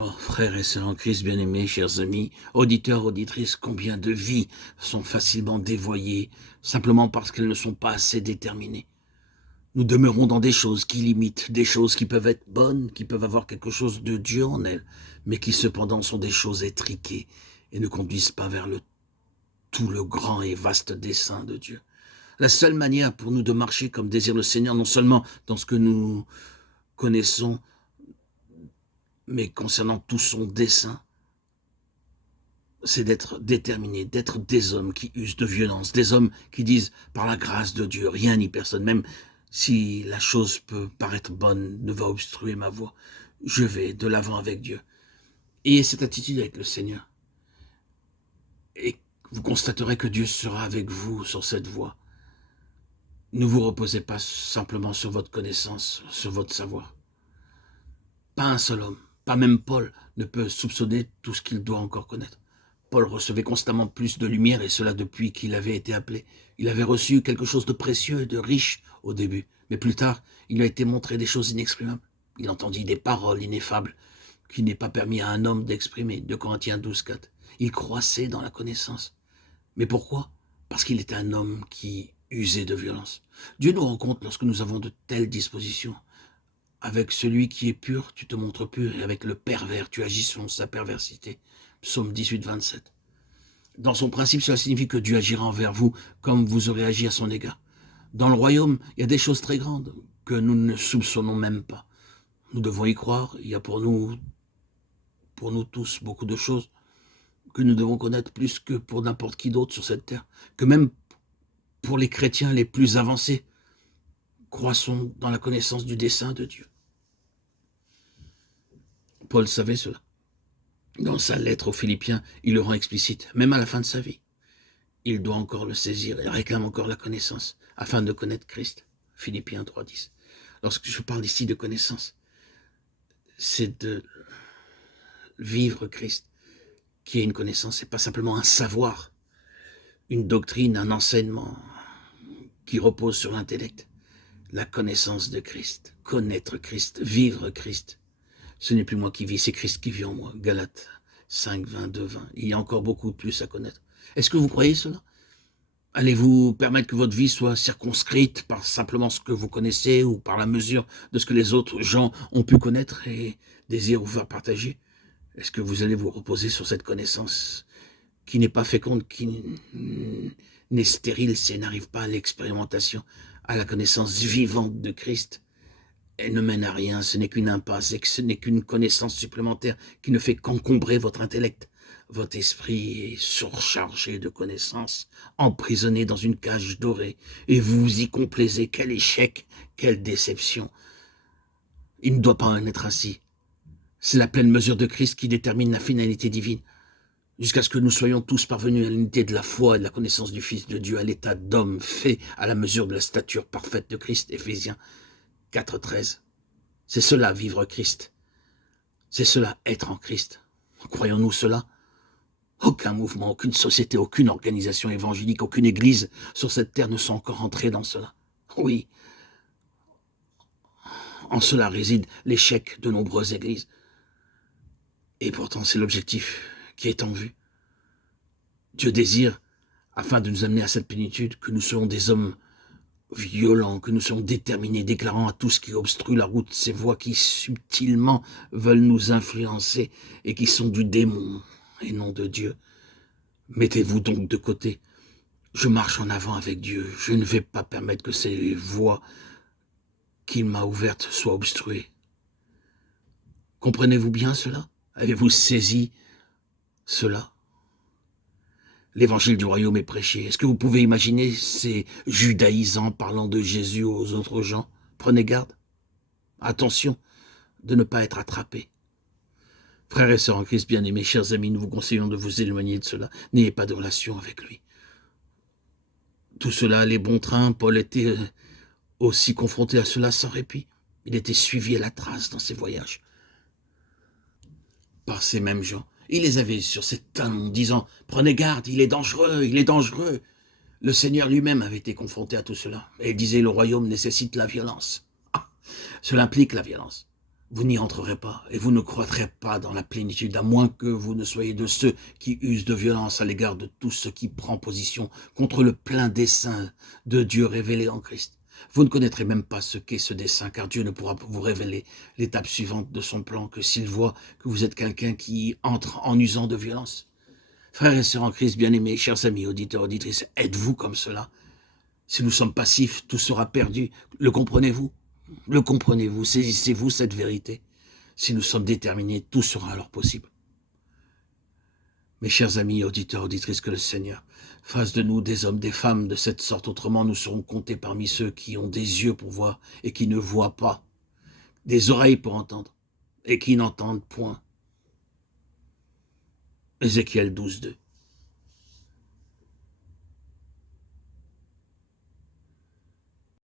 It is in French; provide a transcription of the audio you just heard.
Oh, frères et sœurs en Christ, bien-aimés, chers amis, auditeurs, auditrices, combien de vies sont facilement dévoyées simplement parce qu'elles ne sont pas assez déterminées. Nous demeurons dans des choses qui limitent, des choses qui peuvent être bonnes, qui peuvent avoir quelque chose de Dieu en elles, mais qui cependant sont des choses étriquées et ne conduisent pas vers tout le grand et vaste dessein de Dieu. La seule manière pour nous de marcher comme désire le Seigneur, non seulement dans ce que nous connaissons, mais concernant tout son dessein, c'est d'être déterminé, d'être des hommes qui usent de violence, des hommes qui disent par la grâce de Dieu, rien ni personne, même si la chose peut paraître bonne, ne va obstruer ma voie, je vais de l'avant avec Dieu. Ayez cette attitude avec le Seigneur. Et vous constaterez que Dieu sera avec vous sur cette voie. Ne vous reposez pas simplement sur votre connaissance, sur votre savoir. Pas un seul homme, pas même Paul, ne peut soupçonner tout ce qu'il doit encore connaître. Paul recevait constamment plus de lumière, et cela depuis qu'il avait été appelé. Il avait reçu quelque chose de précieux et de riche au début, mais plus tard, il lui a été montré des choses inexprimables. Il entendit des paroles ineffables qu'il n'est pas permis à un homme d'exprimer. 2 Corinthiens 12, 4. Il croissait dans la connaissance. Mais pourquoi? Parce qu'il était un homme qui usait de violence. Dieu nous rencontre lorsque nous avons de telles dispositions. Avec celui qui est pur, tu te montres pur, et avec le pervers, tu agis selon sa perversité. Psaume 18, 27. Dans son principe, cela signifie que Dieu agira envers vous comme vous aurez agi à son égard. Dans le royaume, il y a des choses très grandes que nous ne soupçonnons même pas. Nous devons y croire. Il y a pour nous tous, beaucoup de choses que nous devons connaître plus que pour n'importe qui d'autre sur cette terre, que même pour les chrétiens les plus avancés. Croissons dans la connaissance du dessein de Dieu. Paul savait cela. Dans sa lettre aux Philippiens, il le rend explicite, même à la fin de sa vie. Il doit encore le saisir, il réclame encore la connaissance, afin de connaître Christ. Philippiens 3,10. Lorsque je parle ici de connaissance, c'est de vivre Christ, qui est une connaissance, c'est pas simplement un savoir, une doctrine, un enseignement qui repose sur l'intellect. La connaissance de Christ, connaître Christ, vivre Christ. Ce n'est plus moi qui vis, c'est Christ qui vit en moi. Galates 5, 22, 20. Il y a encore beaucoup plus à connaître. Est-ce que vous croyez cela? Allez-vous permettre que votre vie soit circonscrite par simplement ce que vous connaissez ou par la mesure de ce que les autres gens ont pu connaître et désirent vous faire partager? Est-ce que vous allez vous reposer sur cette connaissance qui n'est pas féconde, qui n'est stérile si elle n'arrive pas à l'expérimentation, à la connaissance vivante de Christ? Elle ne mène à rien, ce n'est qu'une impasse, et que ce n'est qu'une connaissance supplémentaire qui ne fait qu'encombrer votre intellect. Votre esprit est surchargé de connaissances, emprisonné dans une cage dorée, et vous vous y complaisez. Quel échec, quelle déception. Il ne doit pas en être ainsi. C'est la pleine mesure de Christ qui détermine la finalité divine, jusqu'à ce que nous soyons tous parvenus à l'unité de la foi et de la connaissance du Fils de Dieu, à l'état d'homme fait à la mesure de la stature parfaite de Christ. Éphésiens 4, 13. C'est cela, vivre Christ. C'est cela, être en Christ. Croyons-nous cela? Aucun mouvement, aucune société, aucune organisation évangélique, aucune église sur cette terre ne sont encore entrés dans cela. Oui, en cela réside l'échec de nombreuses églises. Et pourtant, c'est l'objectif qui est en vue. Dieu désire, afin de nous amener à cette plénitude, que nous soyons des hommes violents, que nous soyons déterminés, déclarant à tout ce qui obstrue la route, ces voix qui subtilement veulent nous influencer et qui sont du démon et non de Dieu. Mettez-vous donc de côté. Je marche en avant avec Dieu. Je ne vais pas permettre que ces voies qu'il m'a ouvertes soient obstruées. Comprenez-vous bien cela? Avez-vous saisi cela? L'évangile du royaume est prêché. Est-ce que vous pouvez imaginer ces judaïsants parlant de Jésus aux autres gens? Prenez garde. Attention de ne pas être attrapés. Frères et sœurs en Christ bien-aimés, chers amis, nous vous conseillons de vous éloigner de cela. N'ayez pas de relation avec lui. Tout cela, les bons trains, Paul était aussi confronté à cela sans répit. Il était suivi à la trace dans ses voyages par ces mêmes gens. Il les avait sur ses talons, disant « Prenez garde, il est dangereux, il est dangereux ». Le Seigneur lui-même avait été confronté à tout cela. Et il disait « Le royaume nécessite la violence ». Cela implique la violence. vous n'y entrerez pas, et vous ne croîtrez pas dans la plénitude, à moins que vous ne soyez de ceux qui usent de violence à l'égard de tout ce qui prend position contre le plein dessein de Dieu révélé en Christ. Vous ne connaîtrez même pas ce qu'est ce dessein, car Dieu ne pourra vous révéler l'étape suivante de son plan que s'il voit que vous êtes quelqu'un qui entre en usant de violence. Frères et sœurs en Christ, bien-aimés, chers amis, auditeurs, auditrices, êtes-vous comme cela? Si nous sommes passifs, tout sera perdu. Le comprenez-vous? Le comprenez-vous? Saisissez-vous cette vérité? Si nous sommes déterminés, tout sera alors possible. Mes chers amis, auditeurs, auditrices, que le Seigneur fasse de nous des hommes, des femmes de cette sorte. Autrement, nous serons comptés parmi ceux qui ont des yeux pour voir et qui ne voient pas, des oreilles pour entendre et qui n'entendent point. Ézéchiel 12, 2.